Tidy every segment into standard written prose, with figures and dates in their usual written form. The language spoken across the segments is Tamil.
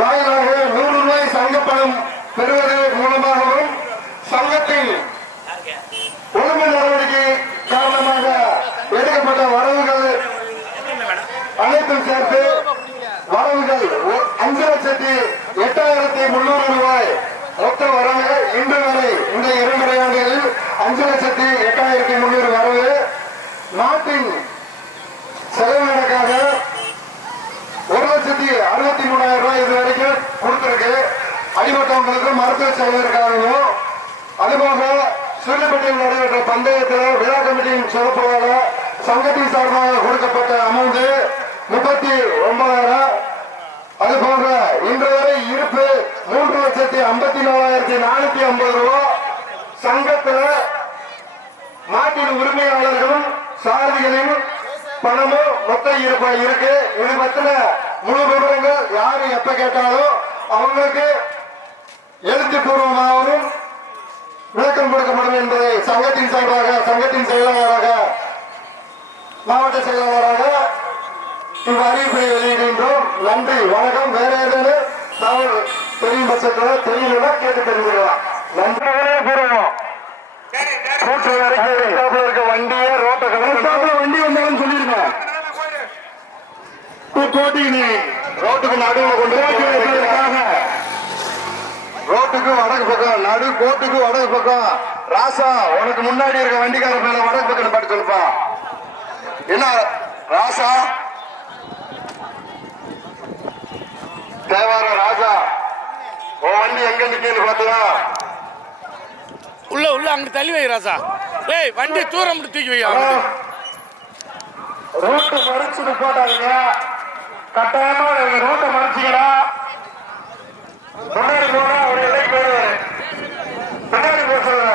வாயிலாக 100 ரூபாய் சங்கப்பணம் பெறுவது மூலமாகவும் சங்கத்தில் ஒழுங்கு நடவடிக்கை காரணமாக எடுக்கப்பட்ட வரவுகள் அனைத்தும் சேர்த்து வரவுகள் 5,08,300 ரூபாய் மொத்த வரவு இன்று வரை இந்த 2 ஆண்டுகளில் 5,08,300 வரவு நாட்டின் செலவினருக்காக 1,63,000 ரூபாய் இது வரைக்கும் கொடுத்திருக்கு. அடிமட்டவங்களுக்கு மருத்துவ செலவிற்காகவும் அதுபோக சூரியப்பட்டியில் நடைபெற்ற பந்தயத்தில் விழா கமிட்டியின் சிறப்பாக சங்கத்தின் சார்பாக கொடுக்கப்பட்ட அமௌண்ட் 39,000. அதுபோக இன்று வரை இருப்பு 3,54,450 ரூபாய். சங்கத்தில் நாட்டின் உரிமையாளர்களும் சாரதிகளின் பணமும் மொத்த இருப்பு இருக்கு. இது பத்தின முழு விவரங்கள் யாரு எப்ப கேட்டாலும் அவங்களுக்கு எழுத்துப்பூர்வமாகவும் விளக்கம் கொடுக்கப்படும் என்பதை சங்கத்தின் சார்பாக சங்கத்தின் செயலாளராக மாவட்ட செயலாளராக இந்த அறிவிப்பை வெளியிடுகின்றோம். நன்றி, வணக்கம். வேற ஏதேனும் தகவல் தெரியும் பட்சத்தில் தெரியலன்னா கேட்டு தெரிஞ்சுக்கலாம். நன்றிகளே கூறுவோம். வண்டியே வண்டி வந்தாலும் சொல்லிருங்க. போட்டியினை ரோட்டுக்கு நடுவில் கொண்டு ரோட்டுக்கு வடக்கு பக்கம் நடு கோட்டுக்கு வடக்கு பக்கம். ராசா உனக்கு முன்னாடி இருக்க வண்டிக்கார மேல வடக்கு பக்கம் பாட்டு சொல்லுப்பா. என்ன ராசா தேவார ராஜா உன் வண்டி எங்க நிக்கன்னு பாத்தியா? உள்ள அங்க தள்ளி வை ராசா. ஏய் வண்டி தூரம் தூக்கி வை. ரோட்டை மறைச்சு போட்டாங்க. கட்டாயமா ரோட்டை மறைச்சிக்கிறா. முன்னாடி போனா ஒரு எல்லைக்கு போடுவாரு. பின்னாடி போக சொல்லுங்க.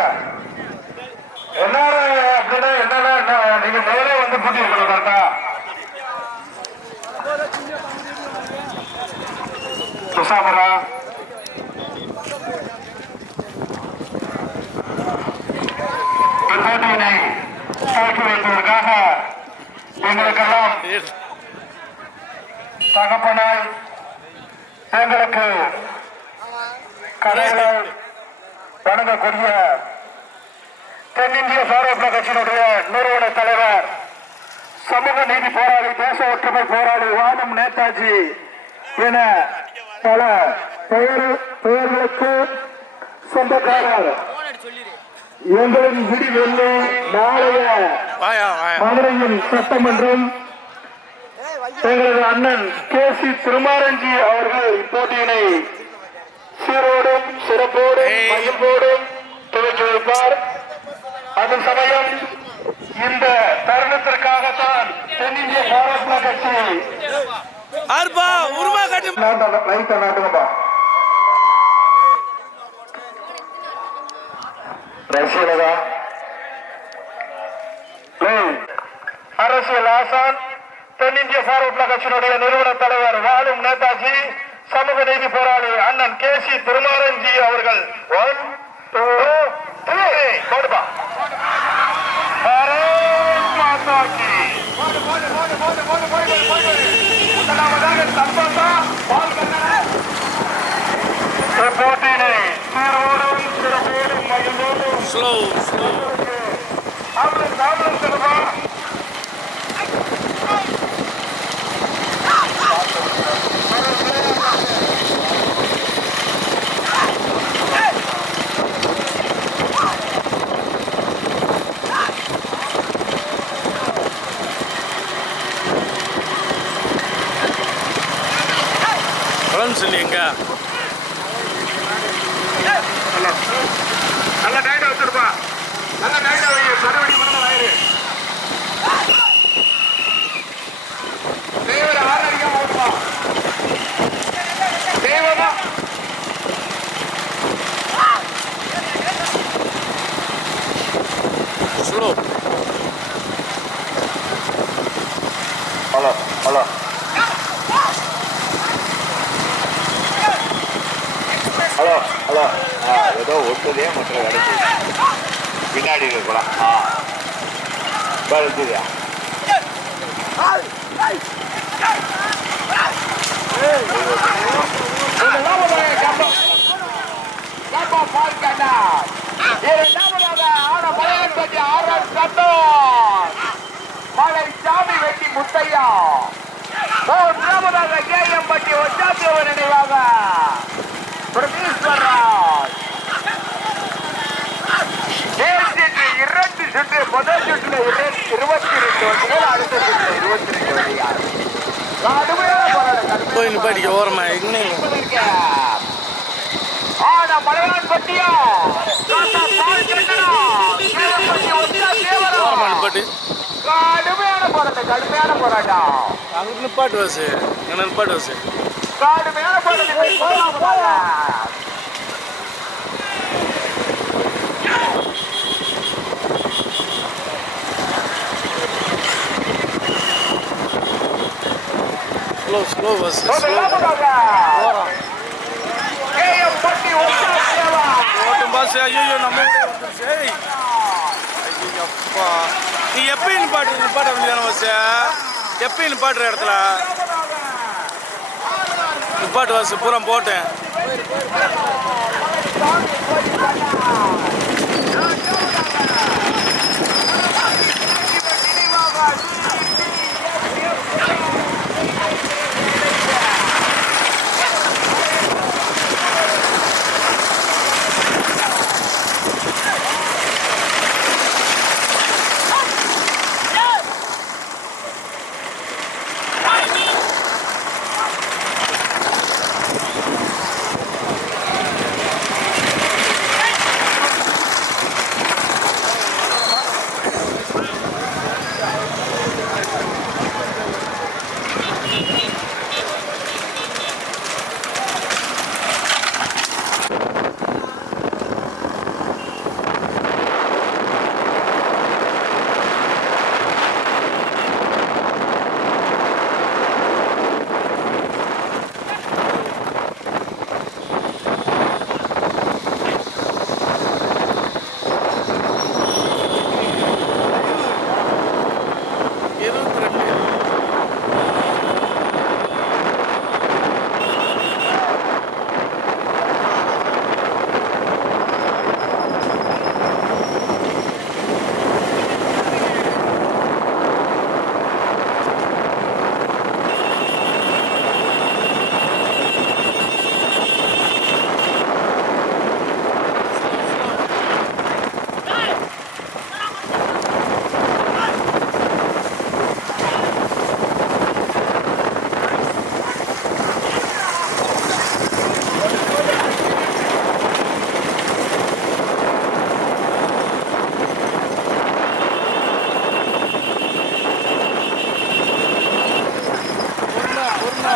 என்னால அப்படின்னா என்னால நீங்க மேலே வந்து பூட்டி இருக்கணும். கரெக்டா சுசாமரா போட்டியினை துவக்கி வைப்பதற்காக எங்களுக்கெல்லாம் தகப்பனாய் எங்களுக்கு கலைகளை வழங்கக்கூடிய தென்னிந்திய பாரதிய கட்சியினுடைய நிறுவன தலைவர், சமூக நீதி போராளி, தேச ஒற்றுமை போராளி, வானம் நேதாஜி என பல பெயர்களுக்கு சொந்தக்காரர் எங்களின் விடிவெள்ளி நாளைய மதுரையின் சட்டமன்றம் எங்களது அண்ணன் கே.சி. திருமாரஞ்சி அவர்கள் இப்போட்டியினை சீரோடும் சிறப்போடும் மகிழ்வோடும் துவக்கி வைப்பார். அது சமயம் இந்த தருணத்திற்காகத்தான் தென்னிந்திய பாரதிய கட்சி அரசியல் ஆசான் தென்னிந்திய பாரதிய கட்சியினுடைய நிறுவன தலைவர் வாழும் நேதாஜி, சமூக நீதி போராளி அண்ணன் கே.சி. திருமாரஞ்சி அவர்கள் 1 2 3 போடுபா. போட்டியினை சீரோடும் சிறப்போடும் மகிழ்வோடும் சொல்லிங்க. நல்ல டைட்டா வச்சிருப்பா. நல்ல டைட்டா வை. மறுபடி மறுபடியும் ஆயிரு. தேவர ஆரடிக்க போடுப்பா. தேவரா slow. Hello hello hello hello. ஏதோ ஒட்டுதே மற்ற வேலைக்கு பின்னாடி இருக்கலாம். இருக்குதா நினைவாக கேஎம்பட்டி ஒட்டாப்பியவர் நினைவாக பிரதீஸ்வரராஜ். இரண்டு சுற்று, முதல் சுற்றுல 22 வண்டிகள், அடுத்த சுற்றுல 22 வண்டிகள். கடுமையான போராட்டம். போய் நிப்பாட்டிக்க ஓரமா எங்கே மலையான் பட்டியா ஓரமா நிப்பாட்டு. கடுமையான போராட்டம், கடுமையான போராட்டம். அங்கே நிப்பாட்டு வாசு, என்ன நிப்பாட்டு வாசு. கடுமையான போராட்டம். ஸ்லோ பஸ் ஓட்டும் பஸ். ஐயோ நம்ம வந்துருச்சு. ஐயோ அப்பா, நீ எப்பயும் நிப்பாட்ட வேண்டியதான பஸ்? எப்பயும் நிப்பாட்டுற இடத்துல நிப்பாட்டு பஸ் பூரா போட்டேன்.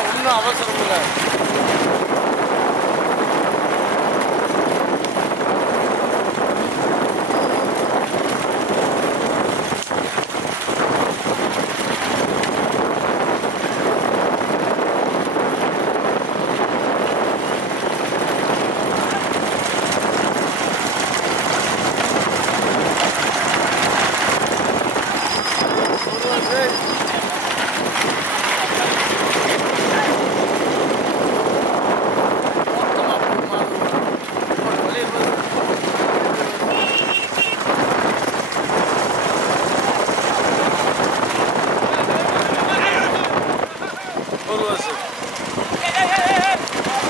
ஒன்றும் அவசரம் இல்லை.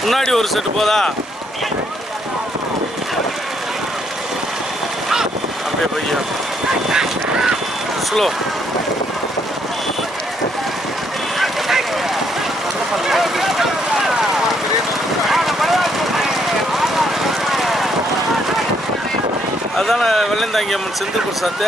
முன்னாடி ஒரு செட்டு போதா? அப்படியே பையா ஸ்லோ. அதான வெள்ளந்தாங்கி அம்மன் செந்தில் பிரசாத்.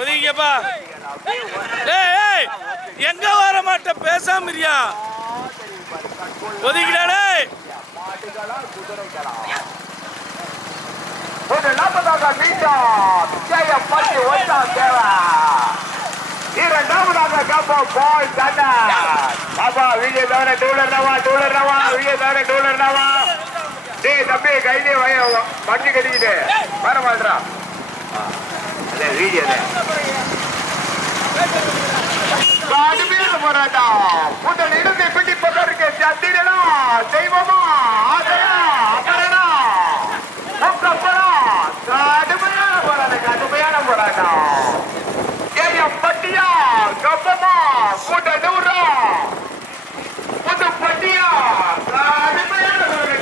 ஒதுங்கிக்கப்பா. எங்க வர மாட்ட பேசாமரியா ஒதுக்கிடாடே. முதலாவதாக மீண்டும் விஜயப்பட்டி ஒன்றாம் தேவை. இரண்டாவதாக கப்பா பால் தாண்டா. பாபா விஜய் தவிர டூலர்னாவா விஜய் தவிர டூலர்னாவா. டேய் தம்பி கையிலே வண்டி கட்டிக்கிட்டு வர மாட்டா வீடியோ கடுமையான போராட்டம். முதல் இடத்தை பிடிப்பதற்கு சத்திரனா தெய்வமா ஆசையா அமரனா கடுமையான போராட்டம். பட்டியா கப்பமா கூட்ட நூறா புது பட்டியா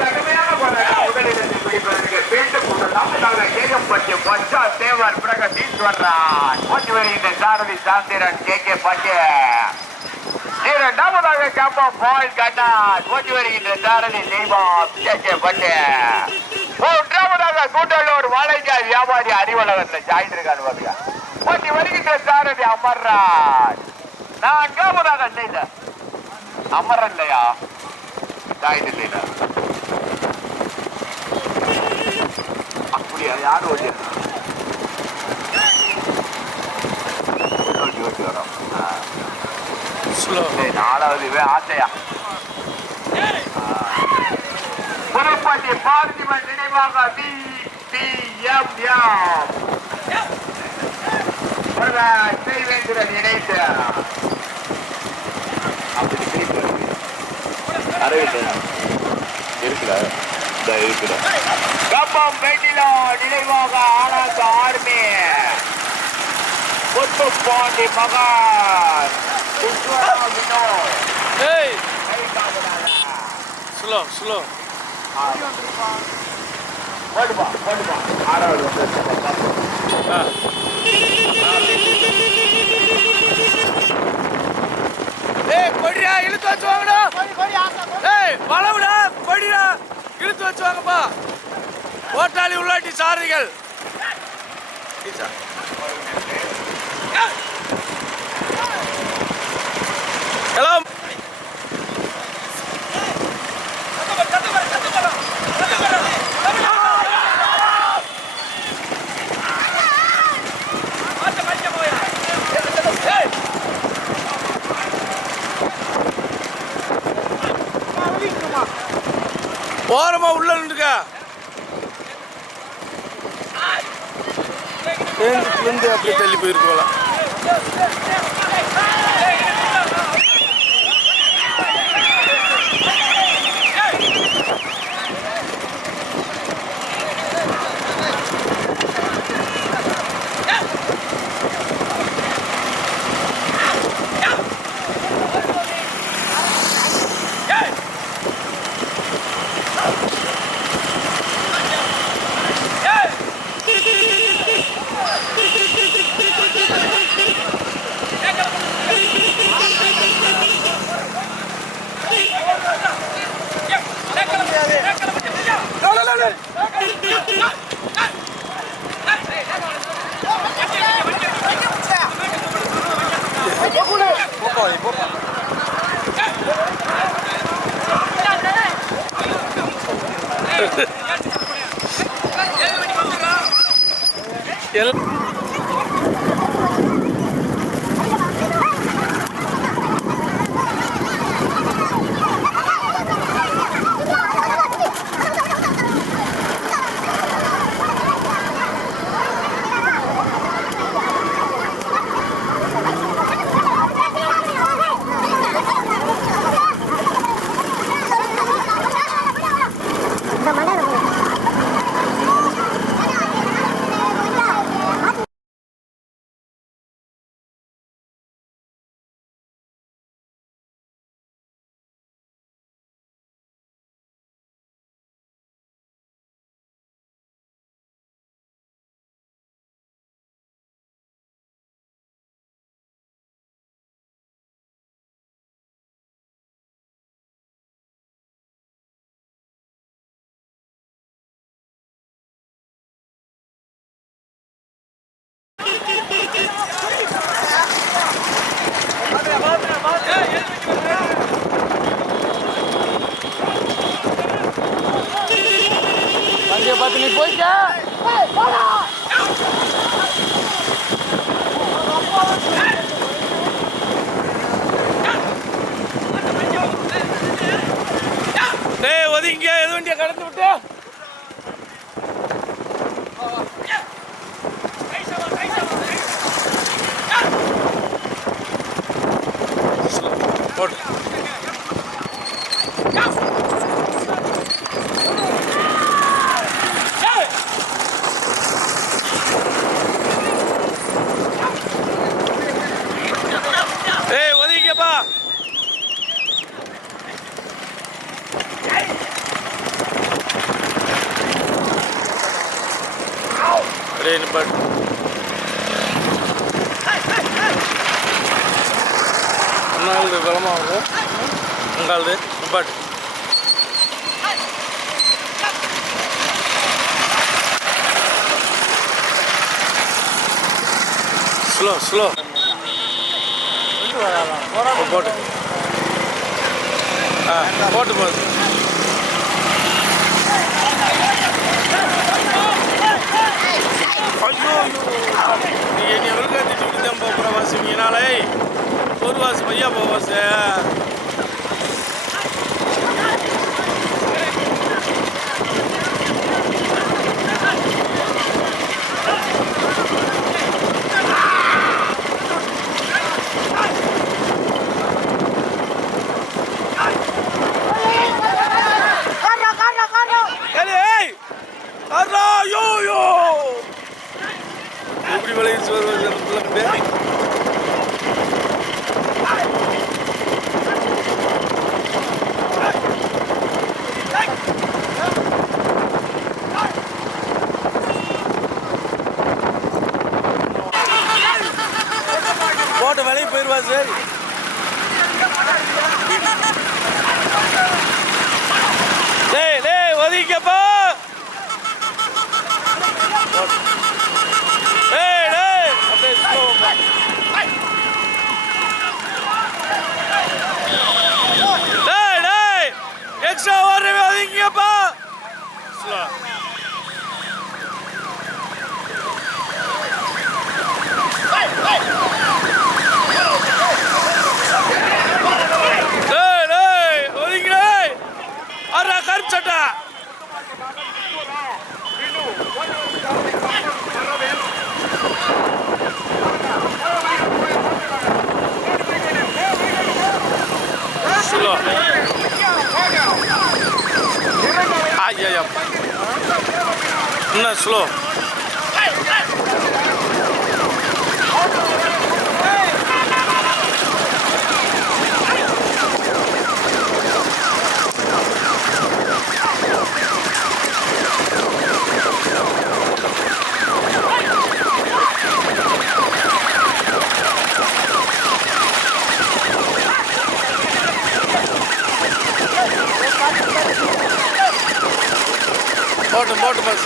கடுமையான போராட்டம். முதலிடத்தை பிடிப்பதற்கு மீண்டும் ஏகப்பட்டி பச்சா தேவர் பிரகதீஸ்வரன் ஓட்டி வருகின்ற சாரதி சாந்திரன் கே பட்டு. இரண்டாவதாக கப்பா பால் கண்ணான் ஓட்டி வருகின்ற சாரதி தெய்வம் கே பட்டு. மூன்றாவதாக கூட்டலூர் வாழைக்காய் வியாபாரி அறிவலகத்தில் ஜாயிந்திருக்கான் பாபியா ஓட்டி வருகின்ற சாரதி அமர்ராஜ். நான்காவதாக செய்த அமரன் இல்லையா ஜாயிந்து இல்லையா அப்படியா யாரும் ஓட்டி வரோம். நாலாவது ஆசையா புதுப்பட்டி பார்த்திபன் நினைவாக செய்வேந்திரன் இணைத்து அப்படி இருக்கிற கப்பம் பெட்டிலோ நினைவாக ஆளாக்க ஆர்மி முத்துப்பாண்டி மகான் ஸ்லோ கொடியா இழுத்து வச்சு வாங்கடா. வளவுடா கொடியா இழுத்து வச்சு வாங்கப்பா. ஓட்டாளி உள்ளாட்டி சாரதிகள் ஹலோ ஓரமா உள்ள நின்றுக்க அப்படியே தள்ளி போயிருக்கலாம். அப்படியே நிப்பாட்டு. ஒன்றாவது பலமாகும், உங்காவது நிப்பாட்டு. ஸ்லோ ஸ்லோ போட்டு போட்டு போகுது. ஐயோ நீ என்னை எவ்வளோ திட்டு தான் போகிற வாசி மீனாலே ஒரு வாசி பையா போவாசு. எப்படி விளையாச்சு வருவாங்க போட்ட வேலைக்கு போயிடுவா சார். டேய் டேய் ஒதுக்கப்பா. டேய் டேய் அப்படியே ஸ்லோவா. டேய் டேய் எக்ஸ்ட்ரா ஓடுறவே ஒதுக்கப்பா. ஸ்லோ சட்டா ஸ்லோ ஐயா இன்னும் ஸ்லோ. போட்டு போட்டு பஸ்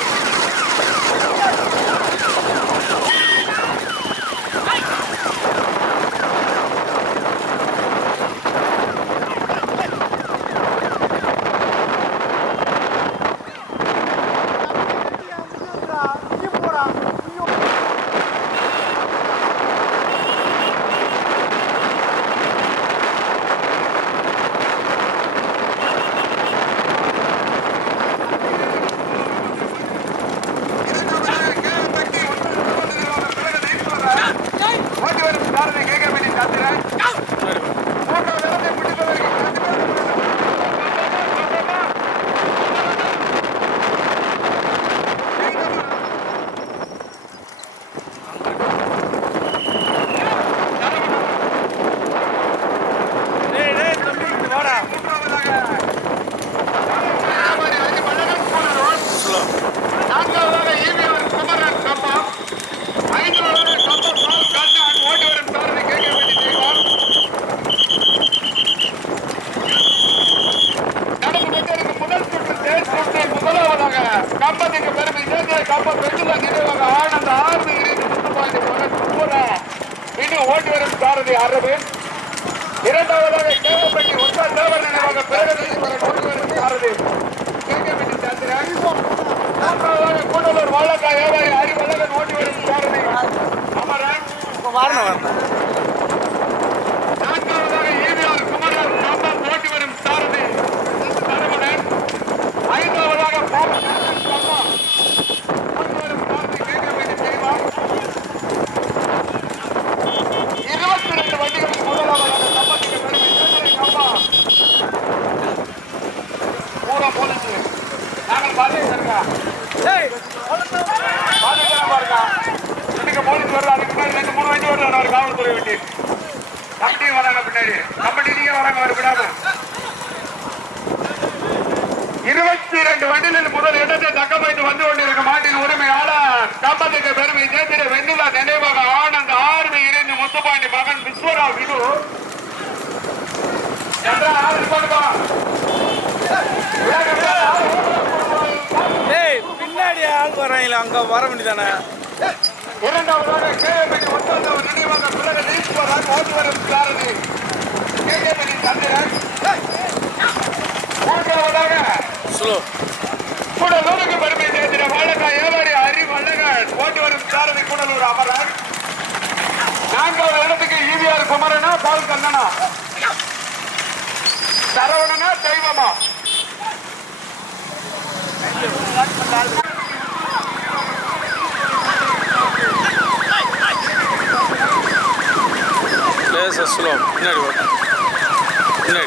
கம்பத்துக்கு பெருமை சேர்த்து கம்பம் பெற்றுள்ள நினைவாக ஆனந்த ஆர்மி இன்னும் ஓட்டி வரும் சாரதி அரவிந்த். இரண்டாவதாக கேவப்பட்டி ஒன்றாம் தேவர் நினைவாக பேரவையில் ஓட்டி வரும் சாரதி கேகப்பட்டி சந்திரன். மூன்றாவதாக கூடலூர் வாழக்கா வியாபாரி அறிவழகன் ஓட்டி வரும் சாரதி அமரன். நான்காவதாக ஈவிஆர் குமரன் கம்பம் ஓட்டி வரும் சாரதி சரவணன். ஐந்தாவதாக போலீஸ் வருது. அதுக்கு முன்னாடி 2-3 வண்டி வருது. ஒரு காவல்துறை வண்டி கமிட்டியும் வராங்க. பின்னாடி கமிட்டி நீங்க வராங்க. விடாம 22 வண்டிகளில் முதல் இடத்தை தக்க வைத்து வந்து கொண்டிருக்க மாட்டின் உரிமையாளர் கம்பத்துக்கு பெருமை சேர்த்திட வெண்ணிலா நினைவாக ஆனந்த் ஆர்மி இணைந்து முத்துப்பாண்டி மகன் விஸ்வராவ் வினு பின்னாடி ஆள் வராங்களா அங்க வர வேண்டியதானே. இரண்டாவதாக கேஎம்பி ஒன்றாவது நினைவாக பிறகு ஈஸ்வரன் ஓட்டு வரும் சாரதி கேஎம்பி சந்திரன். மூன்றாவதாக கூடலூருக்கு பெருமை சேர்த்திட வழக்கா ஏவாடி அறிவழகன் ஓட்டு வரும் சாரதி கூடலூர் அமரன். நான்காவது இடத்துக்கு ஈவிஆர் குமரனா பால் கண்ணனா சரவணனா தெய்வமா ஸ்லோ பின்னாடி பின்னாடி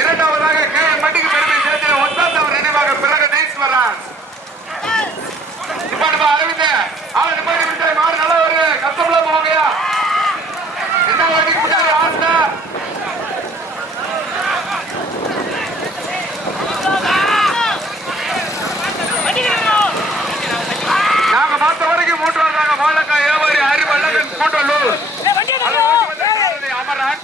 இரண்டாவதாக கேஎம்பட்டிக்கு பெருமை சேர்த்து ஒன்றாவது நினைவாக பிறகு ஈஸ்வரன். இப்ப நம்ம அரவிந்த் அவன் நிப்பாடி விட்டு மாறு நல்ல ஒரு கஷ்டம்ல போவாங்கயா. என்ன வாட்டிக்கு முன்னாடி ஆசை நாங்க பார்த்த வரைக்கும் மூன்றாவதாக வாழக்கா ஏவாரி அறிவழகன் கூட்டலூர் அமரன்.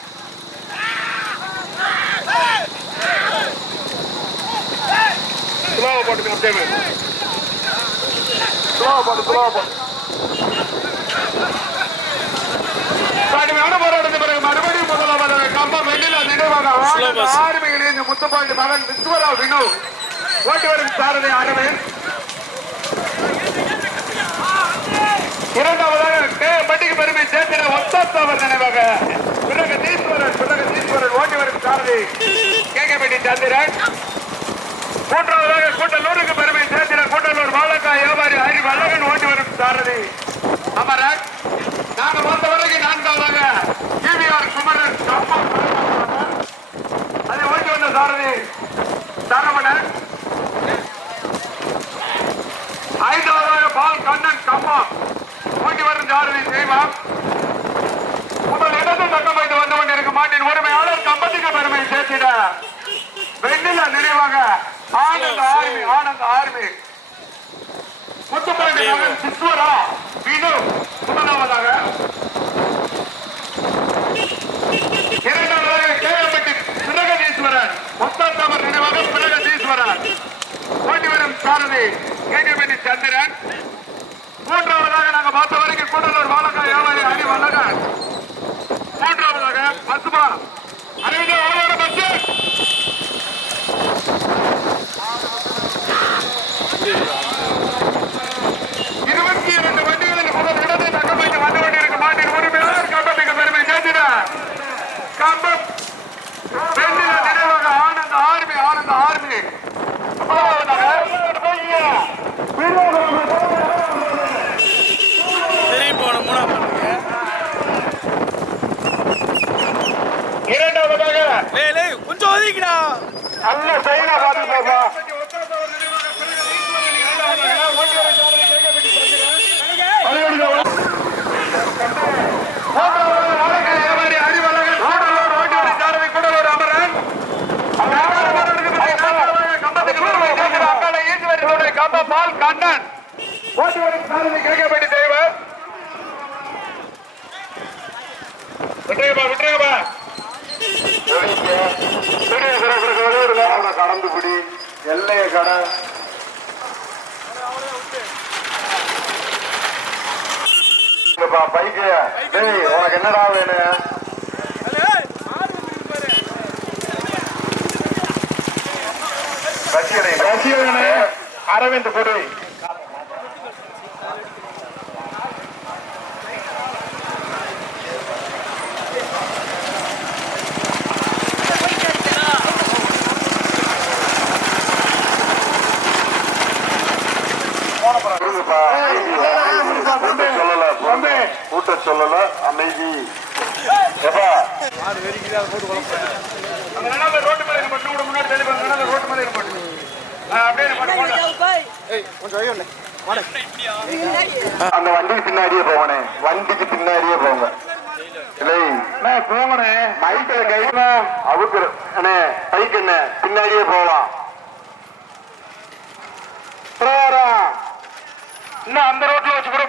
கடுமையான போராட்டத்தின் பிறகு மறுபடியும் முதலாவதாக கம்பம் வெண்ணிலா நினைவாக ஆர்மிகளில் இந்த முத்துப்பாண்டி மகன் விஸ்வராவ் வினு ஓட்டு வரும் சாரதி அரவிந்த். இரண்டாவதாக கேஎம்பட்டிக்கு பெருமை சேர்த்திட ஒத்தாத்தவர் நினைவாக பிறகு ஈஸ்வரன் ஓட்டி வரும் சாரதி கேஎம்பட்டி சந்திரன். மூன்றாவதாக கூட்டலூருக்கு பெருமை சேர்த்திட கூட்டலூர் வாழக்கா வியாபாரி அறிவழகன் ஓட்டி வரும் சாரதி அமரன். நாங்க பார்த்த வரைக்கும் நான்காவதாக ஈவிஆர் குமரன் அதை ஓட்டி வந்த சாரதி சரவணன். ஐந்தாவதாக பால் கண்ணன் கம்மா ஓட்டி வரும் சாரதி தெய்வம். முதல் இடத்தை தக்கம் வைத்து வந்து கொண்டிருக்க மாட்டின் உரிமையாளர் கம்பத்துக்கு பெருமை சேர்த்திட வெண்ணிலா நினைவாக ஆனந்த் ஆர்மி முத்துப்பாண்டி மகன் சிஸ்வரா வினு முதலாவதாக. இரண்டாவதாக கேஎம்பட்டி பிரகதீஸ்வரன் முத்தாத்தவர் நினைவாக பிரகதீஸ்வரன் ஓட்டி வரும் சாரதி கேஎம்பட்டி சந்திரன். மூன்றாவதாக நாங்க பார்த்த வரைக்கும் கூடலூர் வாழக்கா வியாபாரி அறிவழகன். மூன்றாவதாக பசுமா அறிவிந்த அவரோட பஸ் 22 வண்டிகளில் முதல் இடத்தை தக்க வைத்து வந்து கொண்டிருக்கும் மாட்டின் உரிமையாளர் கம்பத்துக்கு பெருமை சேர்த்திட கம்பம் வெண்ணிலா நினைவாக ஆனந்த் ஆர்மி. இரண்டாவதாக கொஞ்சம் ஒதுக்கிடா நல்ல செயலா பார்த்து போப்பா. மூன்றாவது விட்டுருங்கப்பா. கடந்து பிடி எல்லைய கடை பைக்கு உனக்கு என்னடா வேணும்? அரவிந்த் கொடி கூட்ட சொல்லல அமைதி ரோட்டு மேல முன்னாடி தள்ளி ரோட்டு மேல அந்த வண்டிக்கு பின்னாடியே போவனே, வண்டிக்கு பின்னாடியே போங்க. போங்கண்ணே மைக்கில கைமா அவுக்குற அண்ணே பைக் என்ன பின்னாடியே போகலாம். இன்னும் அந்த ரோட்ல வச்சு கூட